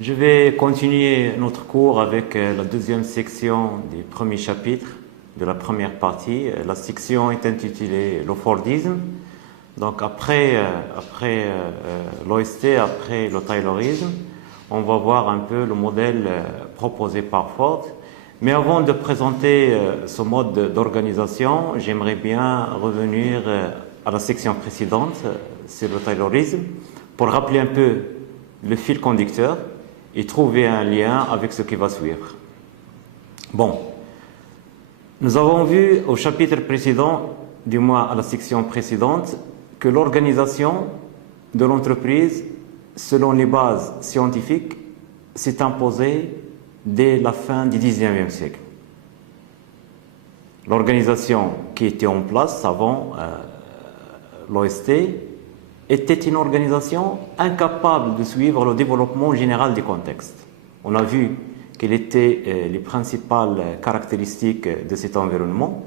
Je vais continuer notre cours avec la deuxième section du premier chapitre de la première partie. La section est intitulée le Fordisme. Donc après l'OST, après le Taylorisme, on va voir un peu le modèle proposé par Ford. Mais avant de présenter ce mode d'organisation, j'aimerais bien revenir à la section précédente, c'est le Taylorisme, pour rappeler un peu le fil conducteur et trouver un lien avec ce qui va suivre. Bon, nous avons vu au chapitre précédent, du moins à la section précédente, que l'organisation de l'entreprise, selon les bases scientifiques, s'est imposée dès la fin du XIXe siècle. L'organisation qui était en place avant l'OST était une organisation incapable de suivre le développement général du contexte. On a vu quelles étaient les principales caractéristiques de cet environnement,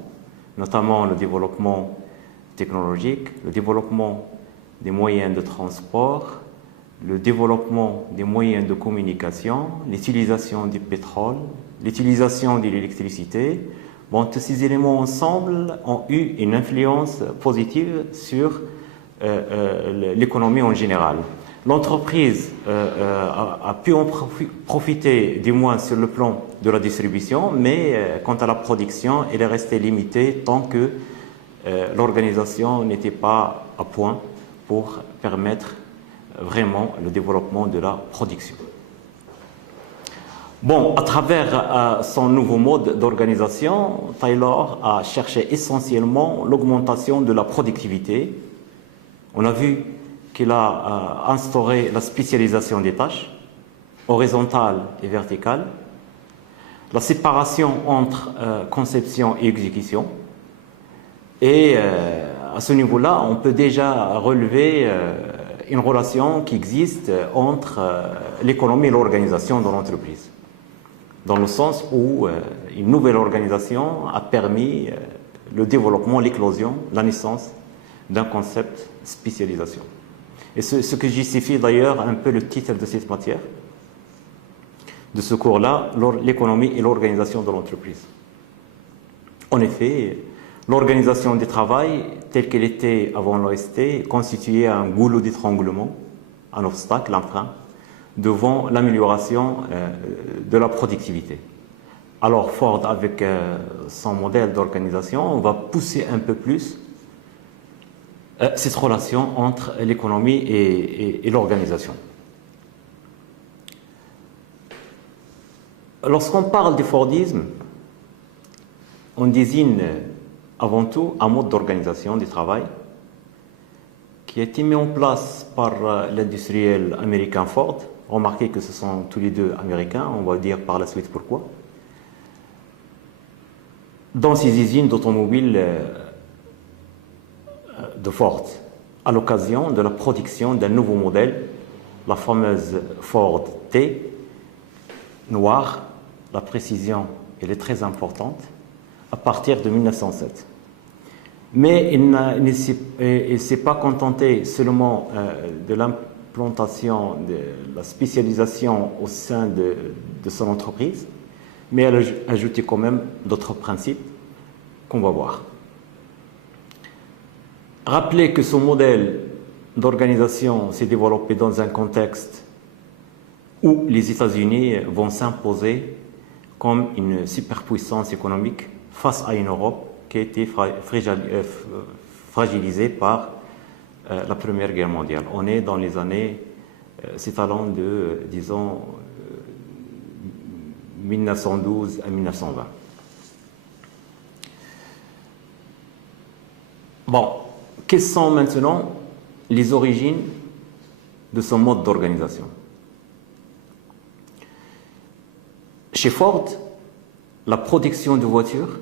notamment le développement technologique, le développement des moyens de transport, le développement des moyens de communication, l'utilisation du pétrole, l'utilisation de l'électricité. Bon, tous ces éléments ensemble ont eu une influence positive sur l'économie en général. L'entreprise a pu en profiter du moins sur le plan de la distribution, mais quant à la production, elle est restée limitée tant que l'organisation n'était pas à point pour permettre vraiment le développement de la production. Bon, à travers son nouveau mode d'organisation, Taylor a cherché essentiellement l'augmentation de la productivité. On a vu qu'il a instauré la spécialisation des tâches, horizontale et verticale, la séparation entre conception et exécution. Et à ce niveau-là, on peut déjà relever une relation qui existe entre l'économie et l'organisation de l'entreprise, dans le sens où une nouvelle organisation a permis le développement, l'éclosion, la naissance d'un concept spécialisation. Et ce que justifie d'ailleurs un peu le titre de cette matière, de ce cours-là, l'économie et l'organisation de l'entreprise. En effet, l'organisation du travail, telle qu'elle était avant l'OST, constituait un goulot d'étranglement, un obstacle, un frein, devant l'amélioration de la productivité. Alors Ford, avec son modèle d'organisation, va pousser un peu plus cette relation entre l'économie et l'organisation. Lorsqu'on parle du Fordisme, on désigne avant tout un mode d'organisation du travail qui a été mis en place par l'industriel américain Ford. Remarquez que ce sont tous les deux américains, on va dire par la suite pourquoi. Dans ces usines d'automobiles de Ford, à l'occasion de la production d'un nouveau modèle, la fameuse Ford T, noire, la précision elle est très importante, à partir de 1907. Mais il ne s'est pas contenté seulement de l'implantation, de la spécialisation au sein de son entreprise, mais elle a ajouté quand même d'autres principes qu'on va voir. Rappelez que ce modèle d'organisation s'est développé dans un contexte où les États-Unis vont s'imposer comme une superpuissance économique face à une Europe qui a été fragilisée par la Première Guerre mondiale. On est dans les années s'étalant de, disons, 1912 à 1920. Bon, quelles sont maintenant les origines de ce mode d'organisation? Chez Ford, la production de voitures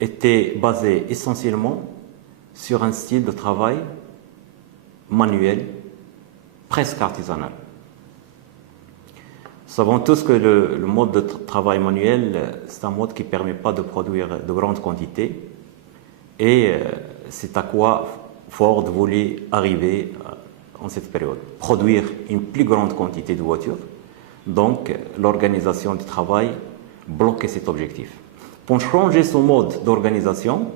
était basée essentiellement sur un style de travail manuel, presque artisanal. Nous savons tous que le mode de travail manuel, c'est un mode qui ne permet pas de produire de grandes quantités et c'est à quoi Ford voulait arriver en cette période. Produire une plus grande quantité de voitures Donc, l'organisation du travail bloquait cet objectif. Pour changer ce mode d'organisation,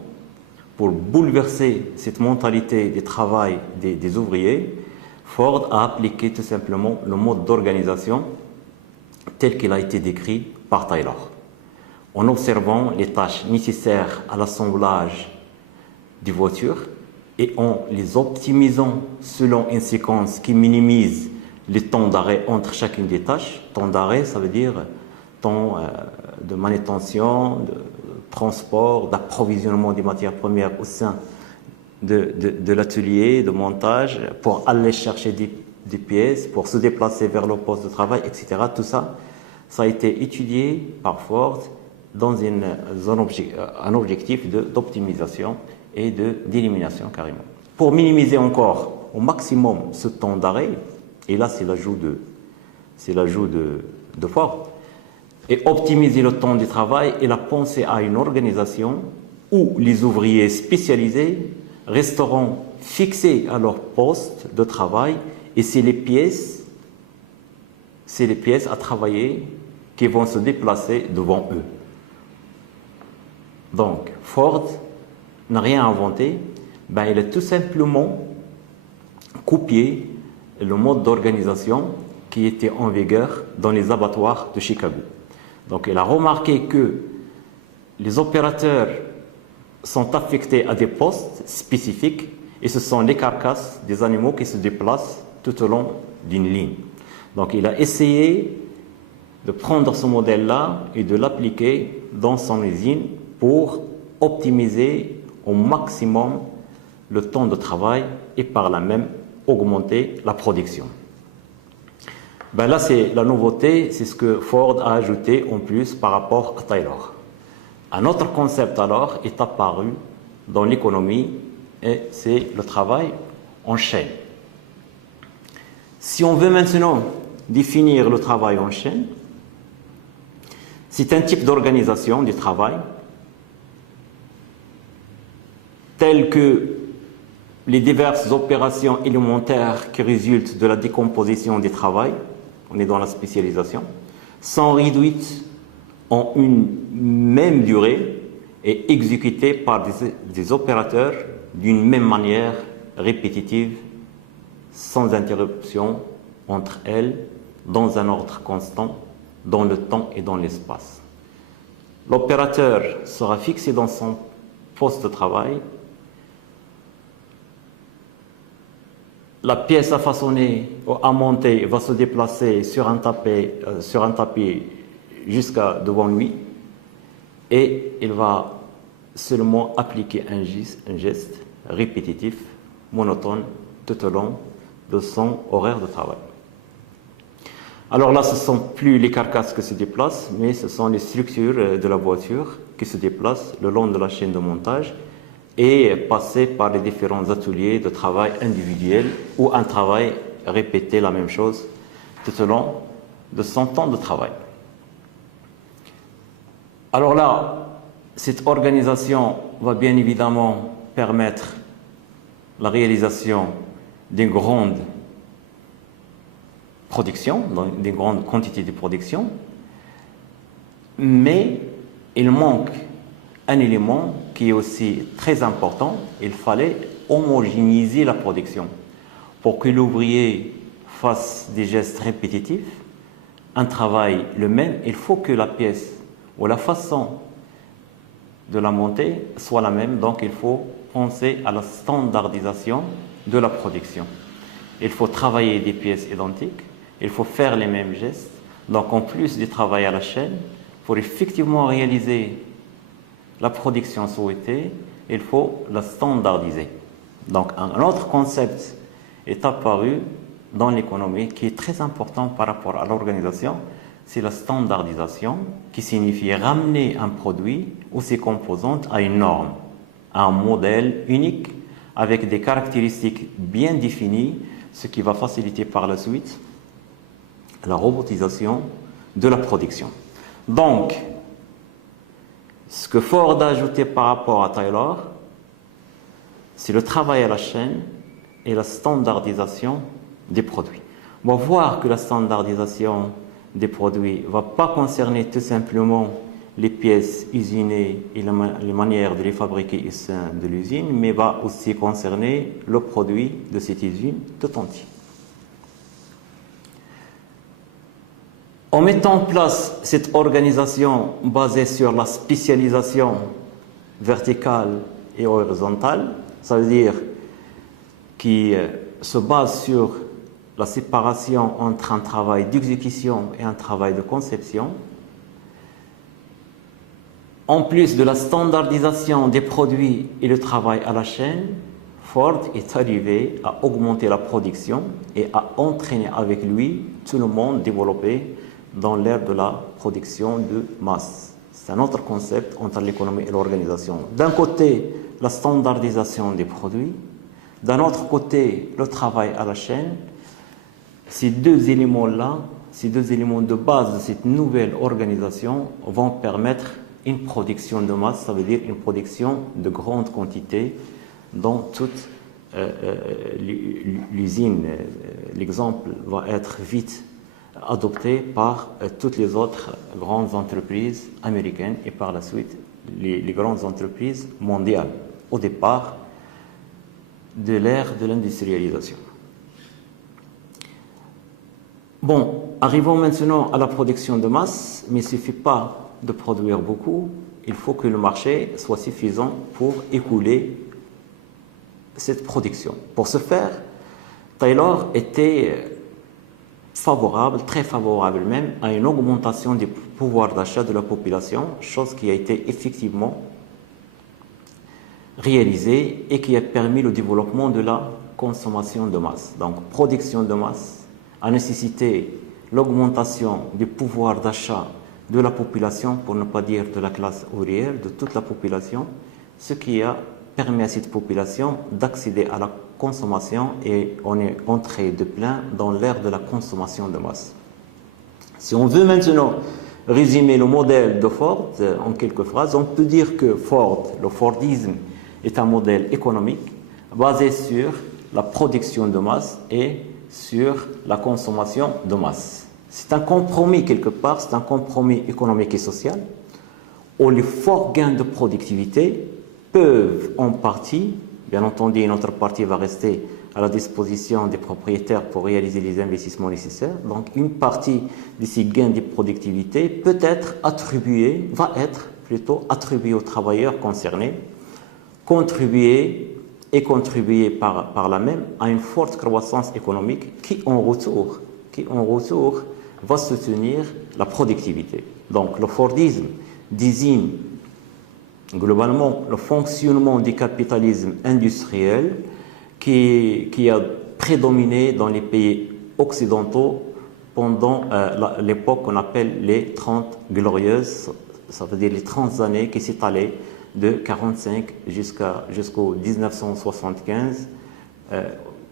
pour bouleverser cette mentalité du travail des ouvriers, Ford a appliqué tout simplement le mode d'organisation tel qu'il a été décrit par Taylor, en observant les tâches nécessaires à l'assemblage des voitures et en les optimisant selon une séquence qui minimise les temps d'arrêt entre chacune des tâches. Temps d'arrêt, ça veut dire temps de manutention, de transport, d'approvisionnement des matières premières au sein de l'atelier, de montage, pour aller chercher des pièces, pour se déplacer vers le poste de travail, etc. Tout ça, ça a été étudié par Ford dans un objectif d'optimisation et d'élimination carrément. Pour minimiser encore au maximum ce temps d'arrêt, et là c'est l'ajout de Ford, et optimiser le temps du travail, il a pensé à une organisation où les ouvriers spécialisés resteront fixés à leur poste de travail et c'est les pièces à travailler qui vont se déplacer devant eux. Donc, Ford n'a rien inventé, il a tout simplement copié le mode d'organisation qui était en vigueur dans les abattoirs de Chicago. Donc, il a remarqué que les opérateurs sont affectés à des postes spécifiques et ce sont les carcasses des animaux qui se déplacent tout au long d'une ligne. Donc, il a essayé de prendre ce modèle-là et de l'appliquer dans son usine pour optimiser au maximum le temps de travail et par là même augmenter la production. Là, c'est la nouveauté, c'est ce que Ford a ajouté en plus par rapport à Taylor. Un autre concept alors est apparu dans l'économie et c'est le travail en chaîne. Si on veut maintenant définir le travail en chaîne, c'est un type d'organisation du travail tel que les diverses opérations élémentaires qui résultent de la décomposition du travail, on est dans la spécialisation, sont réduites en une même durée et exécutées par des opérateurs d'une même manière répétitive, sans interruption entre elles, dans un ordre constant, dans le temps et dans l'espace. L'opérateur sera fixé dans son poste de travail. La pièce à façonner ou à monter va se déplacer sur un tapis jusqu'à devant lui et il va seulement appliquer un geste répétitif, monotone, tout au long de son horaire de travail. Alors là, ce ne sont plus les carcasses qui se déplacent, mais ce sont les structures de la voiture qui se déplacent le long de la chaîne de montage et passer par les différents ateliers de travail individuel ou un travail répéter la même chose tout au long de son temps de travail. Alors là, cette organisation va bien évidemment permettre la réalisation d'une grande production, d'une grande quantité de production, mais il manque un élément qui est aussi très important, il fallait homogénéiser la production. Pour que l'ouvrier fasse des gestes répétitifs, un travail le même, il faut que la pièce ou la façon de la monter soit la même, donc il faut penser à la standardisation de la production. Il faut travailler des pièces identiques, il faut faire les mêmes gestes, donc en plus du travail à la chaîne, pour effectivement réaliser la production souhaitée, il faut la standardiser. Donc un autre concept est apparu dans l'économie qui est très important par rapport à l'organisation, c'est la standardisation qui signifie ramener un produit ou ses composantes à une norme, à un modèle unique avec des caractéristiques bien définies, ce qui va faciliter par la suite la robotisation de la production. Donc, ce que Ford a ajouté par rapport à Taylor, c'est le travail à la chaîne et la standardisation des produits. On va voir que la standardisation des produits ne va pas concerner tout simplement les pièces usinées et les manières de les fabriquer au sein de l'usine, mais va aussi concerner le produit de cette usine tout entier. En mettant en place cette organisation basée sur la spécialisation verticale et horizontale, ça veut dire qui se base sur la séparation entre un travail d'exécution et un travail de conception, en plus de la standardisation des produits et le travail à la chaîne, Ford est arrivé à augmenter la production et à entraîner avec lui tout le monde développé dans l'ère de la production de masse. C'est un autre concept entre l'économie et l'organisation. D'un côté, la standardisation des produits, d'un autre côté, le travail à la chaîne. Ces deux éléments-là, ces deux éléments de base de cette nouvelle organisation vont permettre une production de masse, ça veut dire une production de grande quantité dans toute l'usine. L'exemple va être vite adopté par toutes les autres grandes entreprises américaines et par la suite les grandes entreprises mondiales au départ de l'ère de l'industrialisation. Bon, arrivons maintenant à la production de masse, mais il ne suffit pas de produire beaucoup, il faut que le marché soit suffisant pour écouler cette production. Pour ce faire, Taylor était favorable, très favorable même, à une augmentation du pouvoir d'achat de la population, chose qui a été effectivement réalisée et qui a permis le développement de la consommation de masse. Donc, production de masse a nécessité l'augmentation du pouvoir d'achat de la population, pour ne pas dire de la classe ouvrière, de toute la population, ce qui a permis à cette population d'accéder à la consommation et on est entré de plein dans l'ère de la consommation de masse. Si on veut maintenant résumer le modèle de Ford en quelques phrases, on peut dire que Ford, le Fordisme, est un modèle économique basé sur la production de masse et sur la consommation de masse. C'est un compromis quelque part, c'est un compromis économique et social où les forts gains de productivité peuvent en partie, bien entendu une autre partie va rester à la disposition des propriétaires pour réaliser les investissements nécessaires, donc une partie de ces gains de productivité peut être attribuée, va être plutôt attribuée aux travailleurs concernés, contribuer par la même à une forte croissance économique qui en retour va soutenir la productivité. Donc le Fordisme désigne globalement le fonctionnement du capitalisme industriel qui a prédominé dans les pays occidentaux pendant l'époque qu'on appelle les 30 glorieuses, ça veut dire les 30 années qui s'étalaient de 1945 jusqu'au 1975,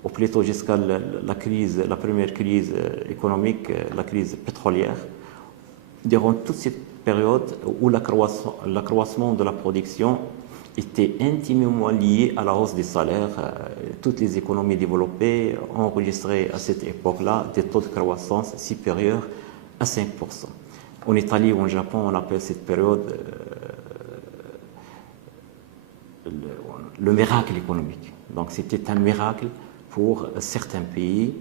ou plutôt jusqu'à la première crise économique, la crise pétrolière. Durant toute cette période où l'accroissement de la production était intimement lié à la hausse des salaires, toutes les économies développées ont enregistré à cette époque-là des taux de croissance supérieurs à 5%. En Italie ou en Japon, on appelle cette période le miracle économique. Donc c'était un miracle pour certains pays,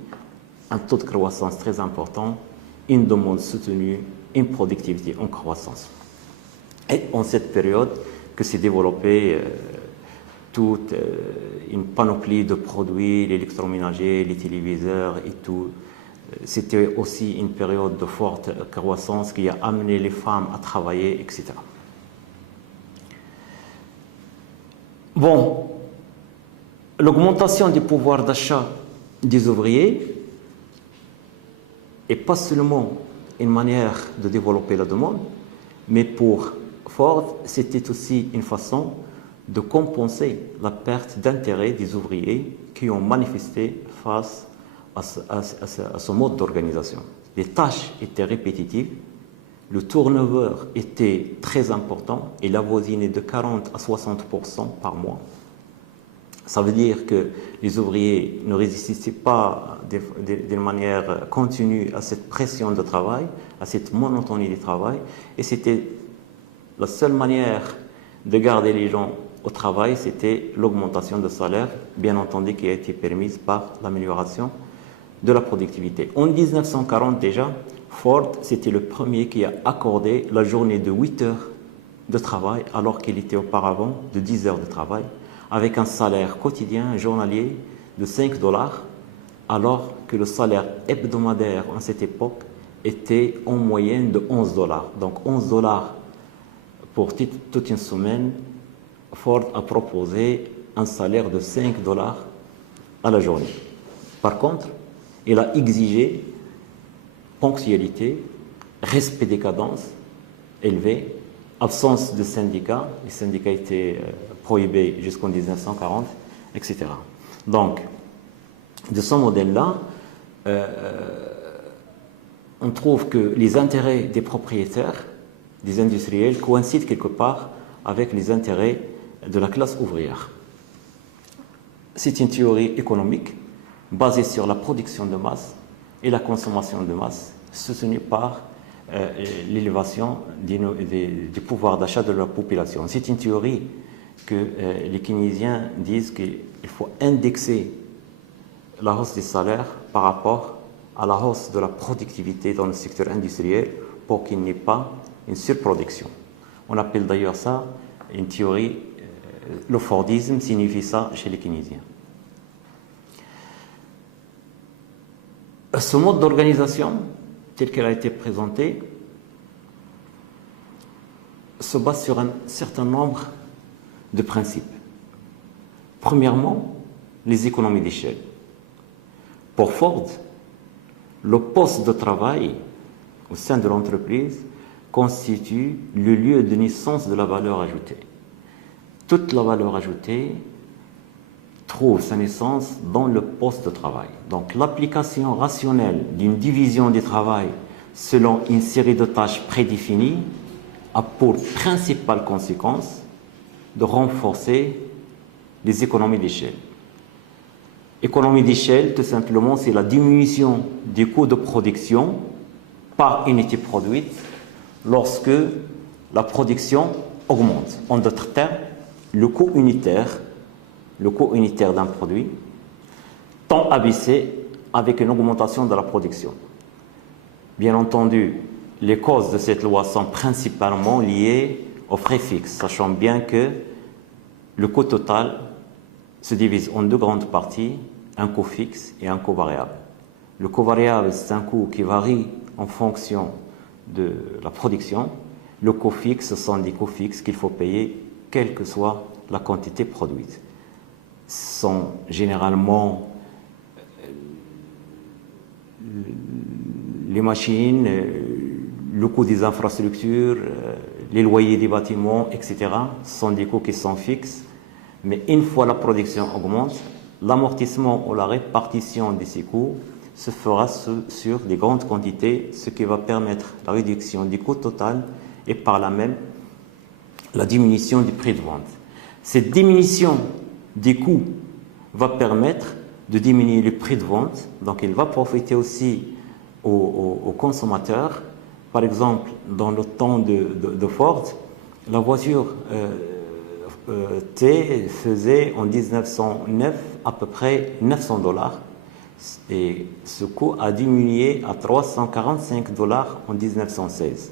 un taux de croissance très important, une demande soutenue, une productivité en croissance. Et en cette période que s'est développée toute une panoplie de produits, l'électroménager, les téléviseurs et tout. C'était aussi une période de forte croissance qui a amené les femmes à travailler, etc. Bon, l'augmentation du pouvoir d'achat des ouvriers n'est pas seulement une manière de développer la demande, mais pour Ford, c'était aussi une façon de compenser la perte d'intérêt des ouvriers qui ont manifesté face à ce mode d'organisation. Les tâches étaient répétitives, le turnover était très important, il avoisinait de 40 à 60% par mois. Ça veut dire que les ouvriers ne résistaient pas d'une manière continue à cette pression de travail, à cette monotonie du travail, et c'était la seule manière de garder les gens au travail, c'était l'augmentation de salaire, bien entendu, qui a été permise par l'amélioration de la productivité. En 1940 déjà, Ford, c'était le premier qui a accordé la journée de 8 heures de travail, alors qu'il était auparavant de 10 heures de travail, avec un salaire quotidien, journalier, de 5 dollars, alors que le salaire hebdomadaire en cette époque était en moyenne de 11 dollars. Donc 11 dollars pour toute une semaine. Ford a proposé un salaire de 5 dollars à la journée. Par contre, il a exigé ponctualité, respect des cadences élevées, absence de syndicats. Les syndicats étaient prohibés jusqu'en 1940, etc. Donc, de ce modèle-là, on trouve que les intérêts des propriétaires, des industriels, coïncident quelque part avec les intérêts de la classe ouvrière. C'est une théorie économique basée sur la production de masse et la consommation de masse, soutenue par l'élévation du pouvoir d'achat de la population. C'est une théorie que les keynésiens disent qu'il faut indexer la hausse des salaires par rapport à la hausse de la productivité dans le secteur industriel pour qu'il n'y ait pas une surproduction. On appelle d'ailleurs ça une théorie, le Fordisme signifie ça chez les keynésiens. Ce mode d'organisation, tel qu'elle a été présentée, se base sur un certain nombre de principes. Premièrement, les économies d'échelle. Pour Ford, le poste de travail au sein de l'entreprise constitue le lieu de naissance de la valeur ajoutée. Toute la valeur ajoutée trouve sa naissance dans le poste de travail. Donc l'application rationnelle d'une division du travail selon une série de tâches prédéfinies a pour principale conséquence de renforcer les économies d'échelle. Économie d'échelle, tout simplement, c'est la diminution des coûts de production par unité produite lorsque la production augmente. En d'autres termes, le coût unitaire d'un produit tend à baisser avec une augmentation de la production. Bien entendu, les causes de cette loi sont principalement liées aux frais fixes, sachant bien que le coût total se divise en deux grandes parties, un coût fixe et un coût variable. Le coût variable, c'est un coût qui varie en fonction de la production. Le coût fixe, ce sont des coûts fixes qu'il faut payer, quelle que soit la quantité produite. Ce sont généralement les machines, le coût des infrastructures, les loyers des bâtiments, etc. Ce sont des coûts qui sont fixes. Mais une fois la production augmente, l'amortissement ou la répartition de ces coûts se fera sur des grandes quantités, ce qui va permettre la réduction du coût total et par là même la diminution du prix de vente. Cette diminution des coûts va permettre de diminuer le prix de vente, donc il va profiter aussi aux consommateurs. Par exemple, dans le temps de Ford, la voiture T faisait en 1909 à peu près 900 dollars et ce coût a diminué à 345 dollars en 1916,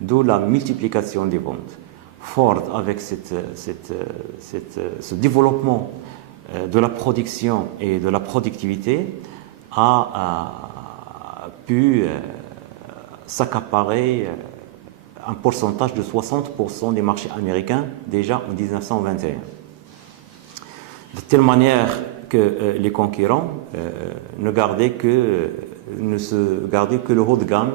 d'où la multiplication des ventes. Ford, avec ce développement de la production et de la productivité, a pu s'accaparer un pourcentage de 60% des marchés américains déjà en 1921. De telle manière que les concurrents ne se gardaient que le haut de gamme.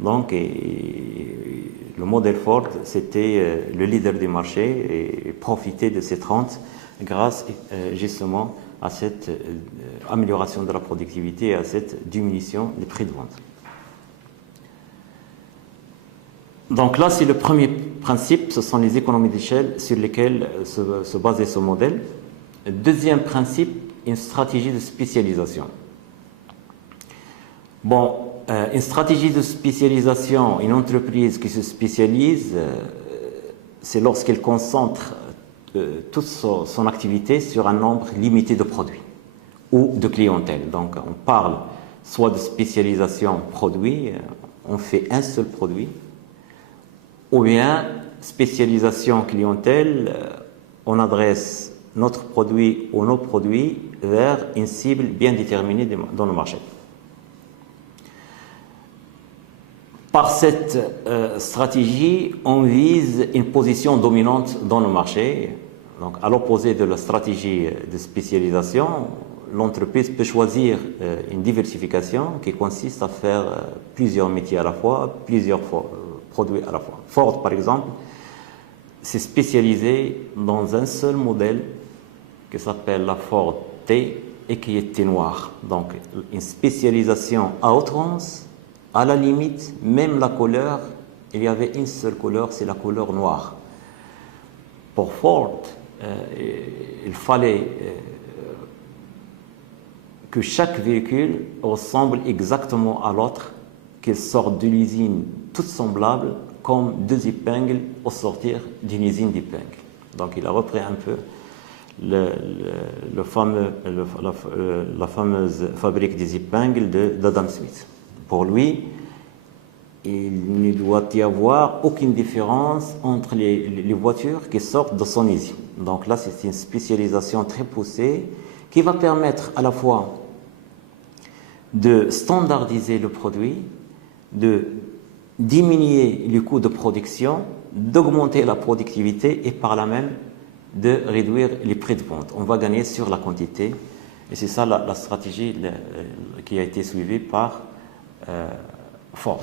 Donc, le modèle Ford, c'était le leader du marché et profitait de cette rente grâce justement à cette amélioration de la productivité et à cette diminution des prix de vente. Donc là, c'est le premier principe, ce sont les économies d'échelle sur lesquelles se basait ce modèle. Deuxième principe, une stratégie de spécialisation. Bon, une stratégie de spécialisation, une entreprise qui se spécialise, c'est lorsqu'elle concentre toute son activité sur un nombre limité de produits ou de clientèle. Donc, on parle soit de spécialisation produit, on fait un seul produit, ou bien spécialisation clientèle, on adresse notre produit ou nos produits vers une cible bien déterminée dans le marché. Par cette stratégie, on vise une position dominante dans le marché. Donc, à l'opposé de la stratégie de spécialisation, l'entreprise peut choisir une diversification qui consiste à faire plusieurs métiers à la fois, plusieurs produits à la fois. Ford, par exemple, s'est spécialisé dans un seul modèle qui s'appelle la Ford T et qui est T noir. Donc, une spécialisation à outrance. À la limite, même la couleur, il y avait une seule couleur, c'est la couleur noire. Pour Ford, il fallait que chaque véhicule ressemble exactement à l'autre, qu'il sorte de l'usine toutes semblables, comme deux épingles au sortir d'une usine d'épingles. Donc il a repris un peu la fameuse fabrique des épingles d'Adam Smith. Pour lui, il ne doit y avoir aucune différence entre les voitures qui sortent de son usine. Donc là, c'est une spécialisation très poussée qui va permettre à la fois de standardiser le produit, de diminuer les coûts de production, d'augmenter la productivité et par là même de réduire les prix de vente. On va gagner sur la quantité et c'est ça la stratégie qui a été suivie par Ford.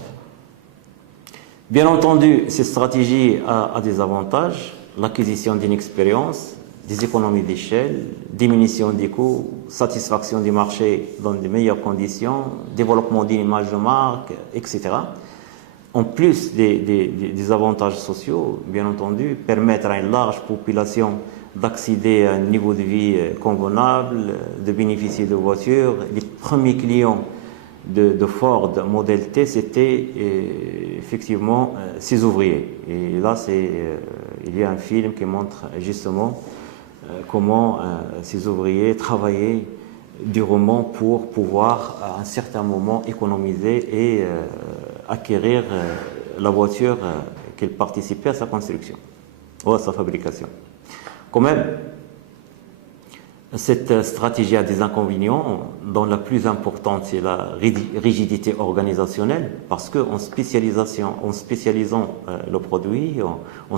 Bien entendu, cette stratégie a des avantages, l'acquisition d'une expérience, des économies d'échelle, diminution des coûts, satisfaction du marché dans de meilleures conditions, développement d'une image de marque, etc. En plus des avantages sociaux, bien entendu, permettre à une large population d'accéder à un niveau de vie convenable, de bénéficier de voitures. Les premiers clients de Ford Model T, c'était effectivement ses ouvriers. Et là, il y a un film qui montre justement comment ces ouvriers travaillaient durement pour pouvoir à un certain moment économiser et acquérir la voiture qu'ils participaient à sa construction ou à sa fabrication. Quand même, cette stratégie a des inconvénients, dont la plus importante, c'est la rigidité organisationnelle, parce qu'en spécialisant le produit, en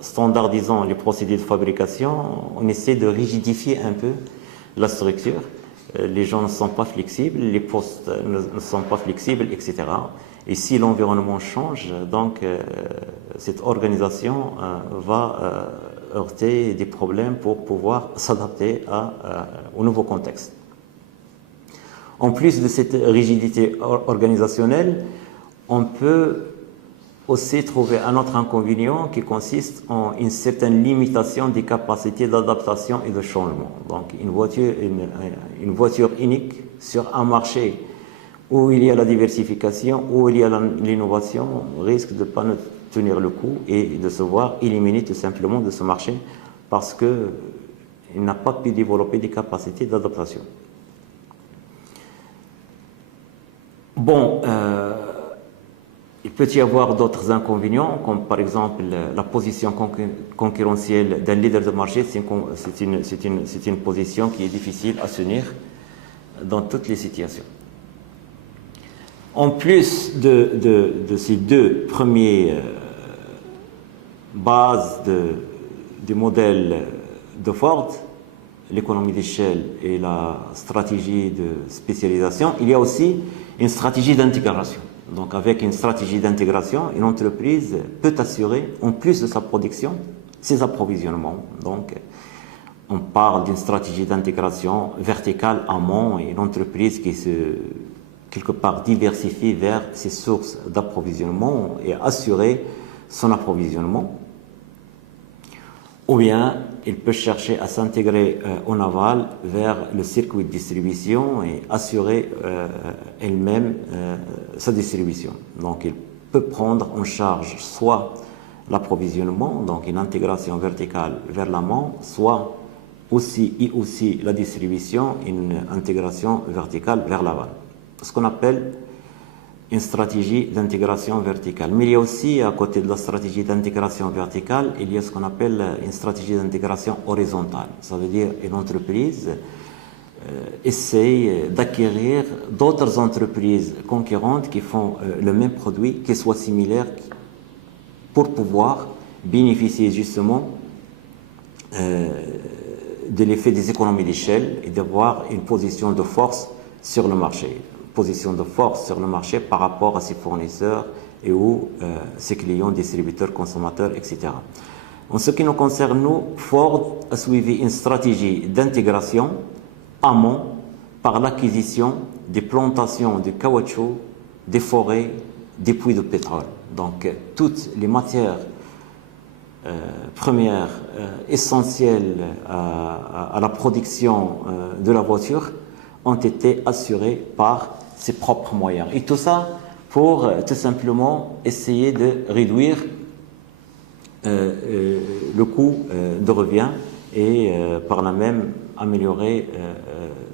standardisant les procédés de fabrication, on essaie de rigidifier un peu la structure. Les gens ne sont pas flexibles, les postes ne sont pas flexibles, etc. Et si l'environnement change, donc cette organisation va heurter des problèmes pour pouvoir s'adapter au nouveau contexte. En plus de cette rigidité organisationnelle, on peut aussi trouver un autre inconvénient qui consiste en une certaine limitation des capacités d'adaptation et de changement. Donc une voiture unique sur un marché où il y a la diversification, où il y a l'innovation, risque de ne pas tenir le coup et de se voir éliminé tout simplement de ce marché parce qu'il n'a pas pu développer des capacités d'adaptation. Bon, il peut y avoir d'autres inconvénients, comme par exemple la position concurrentielle d'un leader de marché. C'est une position qui est difficile à tenir dans toutes les situations. En plus de ces deux premiers bases du modèle de Ford, l'économie d'échelle et la stratégie de spécialisation, il y a aussi une stratégie d'intégration. Donc avec une stratégie d'intégration, une entreprise peut assurer, en plus de sa production, ses approvisionnements. Donc on parle d'une stratégie d'intégration verticale amont et une entreprise qui se quelque part diversifie vers ses sources d'approvisionnement et assurer son approvisionnement. ou bien il peut chercher à s'intégrer en aval vers le circuit de distribution et assurer elle-même sa distribution. Donc il peut prendre en charge soit l'approvisionnement, donc une intégration verticale vers l'amont, soit aussi la distribution, une intégration verticale vers l'aval. Ce qu'on appelle une stratégie d'intégration verticale. Mais il y a aussi, à côté de la stratégie d'intégration verticale, il y a ce qu'on appelle une stratégie d'intégration horizontale. Ça veut dire une entreprise essaye d'acquérir d'autres entreprises concurrentes qui font le même produit, qui soient similaires, pour pouvoir bénéficier justement de l'effet des économies d'échelle et d'avoir une position de force sur le marché. Position de force sur le marché par rapport à ses fournisseurs et ou ses clients, distributeurs, consommateurs, etc. En ce qui nous concerne, nous, Ford a suivi une stratégie d'intégration amont par l'acquisition des plantations de caoutchouc, des forêts, des puits de pétrole. Donc, toutes les matières premières essentielles à la production de la voiture ont été assurées par ses propres moyens. Et tout ça pour tout simplement essayer de réduire le coût de revient et par là même améliorer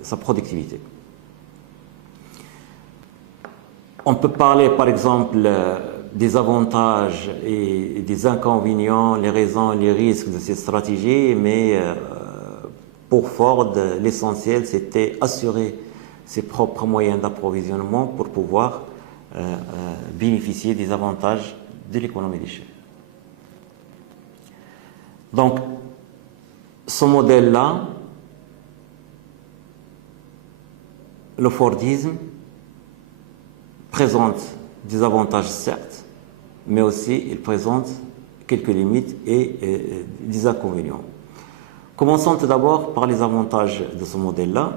sa productivité. On peut parler par exemple des avantages et des inconvénients, les raisons, les risques de cette stratégie, mais pour Ford, l'essentiel c'était assurer ses propres moyens d'approvisionnement pour pouvoir bénéficier des avantages de l'économie d'échelle. Donc, ce modèle-là, le Fordisme, présente des avantages certes, mais aussi il présente quelques limites et des inconvénients. Commençons tout d'abord par les avantages de ce modèle-là.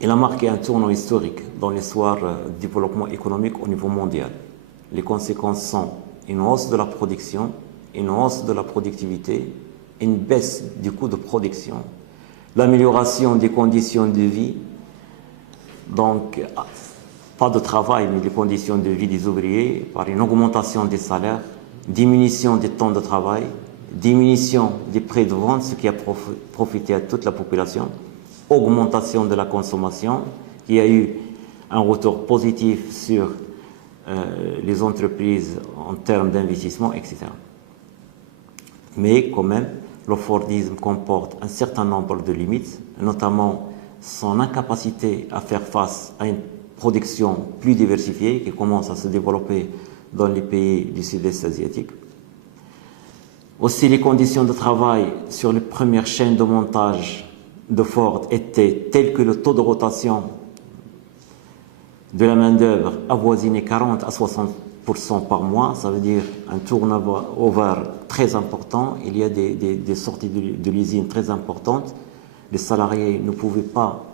Il a marqué un tournant historique dans l'histoire du développement économique au niveau mondial. Les conséquences sont une hausse de la production, une hausse de la productivité, une baisse du coût de production, l'amélioration des conditions de vie, donc pas de travail, mais des conditions de vie des ouvriers, par une augmentation des salaires, diminution des temps de travail, diminution des prix de vente, ce qui a profité à toute la population, augmentation de la consommation, qui a eu un retour positif sur les entreprises en termes d'investissement, etc. Mais quand même, le Fordisme comporte un certain nombre de limites, notamment son incapacité à faire face à une production plus diversifiée qui commence à se développer dans les pays du sud-est asiatique. Aussi, les conditions de travail sur les premières chaînes de montage de Ford étaient telles que le taux de rotation de la main-d'œuvre avoisinait 40 à 60% par mois, ça veut dire un turnover très important. Il y a des sorties de l'usine très importantes. Les salariés ne pouvaient pas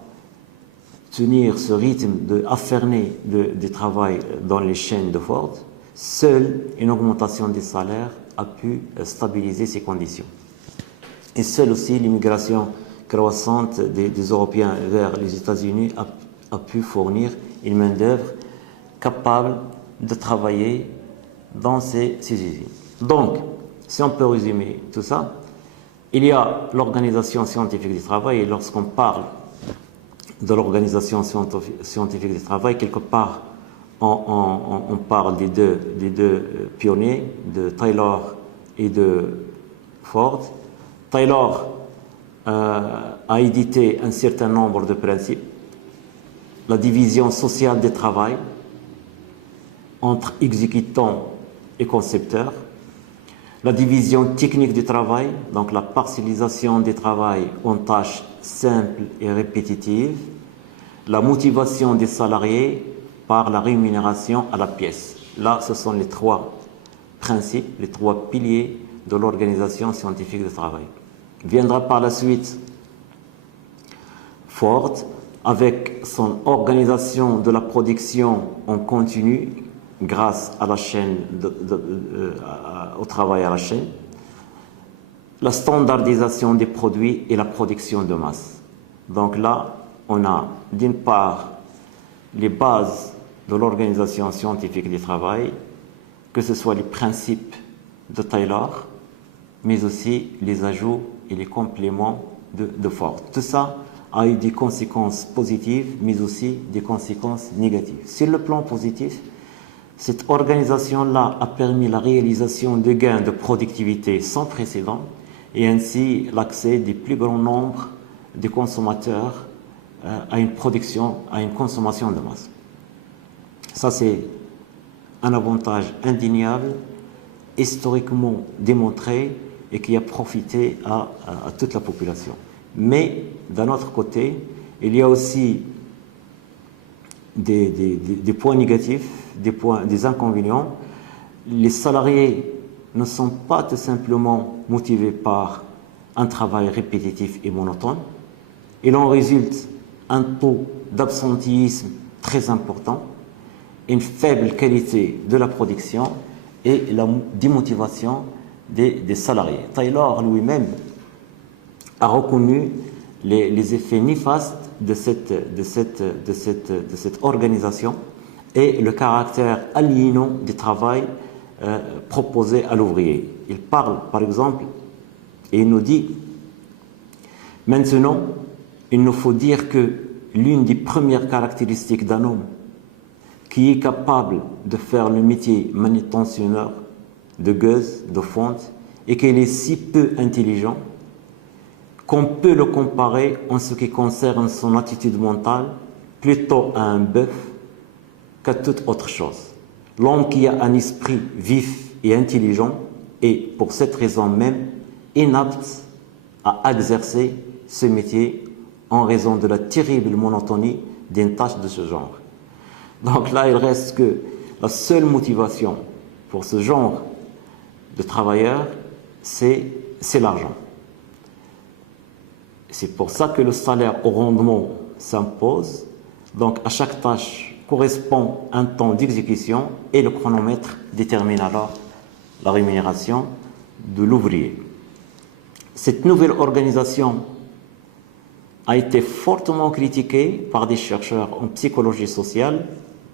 tenir ce rythme acharné de travail dans les chaînes de Ford. Seule une augmentation des salaires a pu stabiliser ces conditions. Et seule aussi l'immigration croissante des Européens vers les États-Unis a pu fournir une main-d'œuvre capable de travailler dans ces usines. Donc, si on peut résumer tout ça, il y a l'organisation scientifique du travail, et lorsqu'on parle de l'organisation scientifique du travail, quelque part, on parle des deux pionniers, de Taylor et de Ford. Taylor a édité un certain nombre de principes. La division sociale du travail entre exécutants et concepteurs, la division technique du travail, donc la partialisation du travail en tâches simples et répétitives, la motivation des salariés par la rémunération à la pièce. Là, ce sont les trois principes, les trois piliers de l'organisation scientifique du travail. Viendra par la suite Ford, avec son organisation de la production en continu grâce à la chaîne au travail à la chaîne, la standardisation des produits et la production de masse. Donc là, on a d'une part les bases de l'organisation scientifique du travail, que ce soit les principes de Taylor, mais aussi les ajouts et les compléments de Ford. Tout ça a eu des conséquences positives, mais aussi des conséquences négatives. Sur le plan positif, cette organisation-là a permis la réalisation de gains de productivité sans précédent et ainsi l'accès du plus grand nombre de consommateurs à une production, à une consommation de masse. Ça, c'est un avantage indéniable, historiquement démontré et qui a profité à toute la population. Mais d'un autre côté, il y a aussi des points négatifs, des inconvénients. Les salariés ne sont pas tout simplement motivés par un travail répétitif et monotone. Il en résulte un taux d'absentéisme très important, une faible qualité de la production et la démotivation des salariés. Taylor lui-même a reconnu les effets néfastes de cette organisation et le caractère aliénant du travail proposé à l'ouvrier. Il parle, par exemple, et il nous dit « Maintenant, il nous faut dire que l'une des premières caractéristiques d'un homme qui est capable de faire le métier manutentionnaire de gueuse, de fonte, et qu'il est si peu intelligent qu'on peut le comparer en ce qui concerne son attitude mentale plutôt à un bœuf qu'à toute autre chose. L'homme qui a un esprit vif et intelligent est, pour cette raison même, inapte à exercer ce métier en raison de la terrible monotonie d'une tâche de ce genre. » Donc là, il reste que la seule motivation pour ce genre de travailleurs, c'est l'argent. C'est pour ça que le salaire au rendement s'impose. Donc à chaque tâche correspond un temps d'exécution et le chronomètre détermine alors la rémunération de l'ouvrier. Cette nouvelle organisation a été fortement critiquée par des chercheurs en psychologie sociale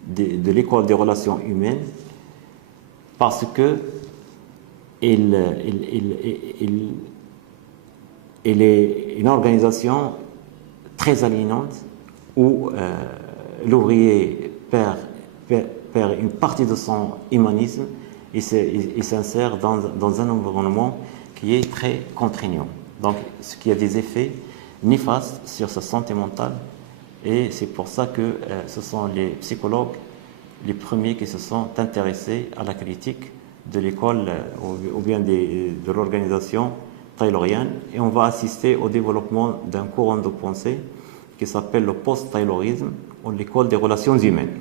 de l'école des relations humaines parce que il est une organisation très aliénante où l'ouvrier perd une partie de son humanisme et s'insère dans un environnement qui est très contraignant. Donc, ce qui a des effets néfastes sur sa santé mentale, et c'est pour ça que ce sont les psychologues les premiers qui se sont intéressés à la critique de l'école ou bien de l'organisation taylorienne, et on va assister au développement d'un courant de pensée qui s'appelle le post-taylorisme ou l'école des relations humaines.